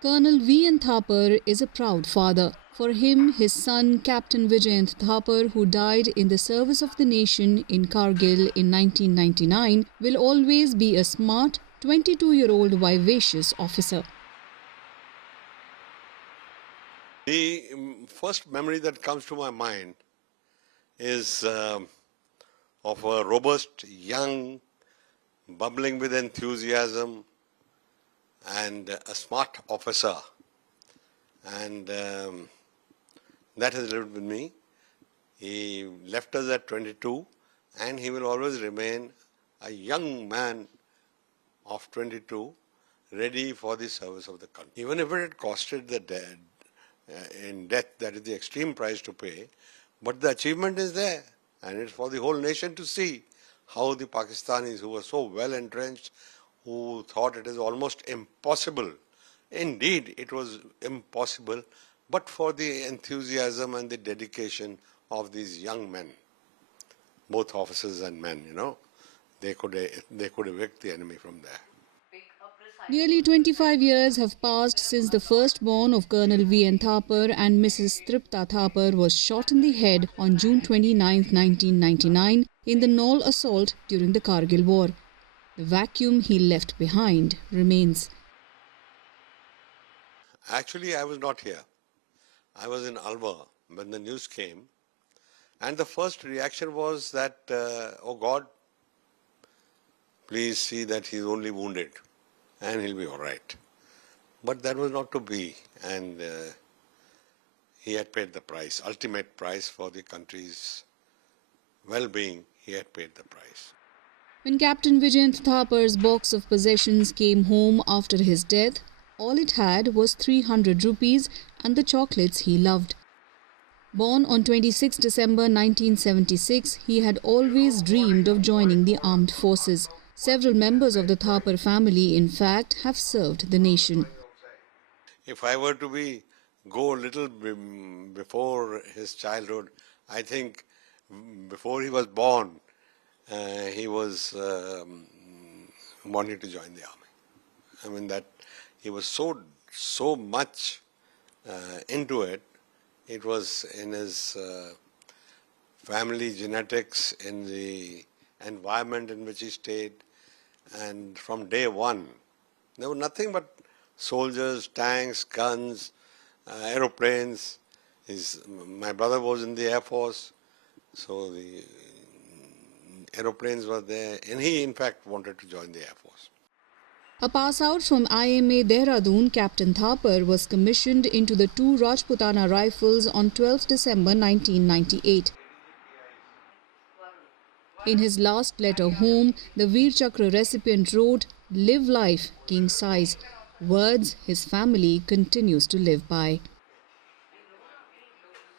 Colonel V. N. Thapar is a proud father. For him, his son, Captain Vijayant Thapar, who died in the service of the nation in Kargil in 1999, will always be a smart, 22-year-old vivacious officer. The first memory that comes to my mind is of a robust, young, bubbling with enthusiasm, and a smart officer. And that has lived with me. He left us at 22, and he will always remain a young man of 22, ready for the service of the country. Even if it had costed the dead in death, that is the extreme price to pay, but the achievement is there, and it's for the whole nation to see how the Pakistanis, who were so well entrenched, who thought it is almost impossible. Indeed, it was impossible, but for the enthusiasm and the dedication of these young men, both officers and men, they could evict the enemy from there. Nearly 25 years have passed since the firstborn of Colonel V. N. Thapar and Mrs. Tripta Thapar was shot in the head on June 29, 1999 in the Knoll assault during the Kargil War. The vacuum he left behind remains. Actually, I was not here. I was in Alva when the news came, and the first reaction was that, oh God, please see that he's only wounded and he'll be all right. But that was not to be, and he had paid the price, ultimate price for the country's well-being. He had paid the price. When Captain Vijayant Thapar's box of possessions came home after his death, all it had was 300 rupees and the chocolates he loved. Born on 26 December 1976, he had always dreamed of joining the armed forces. Several members of the Thapar family, in fact, have served the nation. If I were to go a little before his childhood, I think before he was born, he was wanting to join the army. I mean, that he was so much into it. It was in his family genetics, in the environment in which he stayed, and from day one, there was nothing but soldiers, tanks, guns, aeroplanes. My brother was in the Air Force, so the aeroplanes were there, and he in fact wanted to join the Air Force. A pass out from IMA Dehradun, Captain Thapar was commissioned into the 2 Rajputana Rifles on 12 December 1998. In his last letter home, the Veer Chakra recipient wrote, "Live life, king size," words his family continues to live by.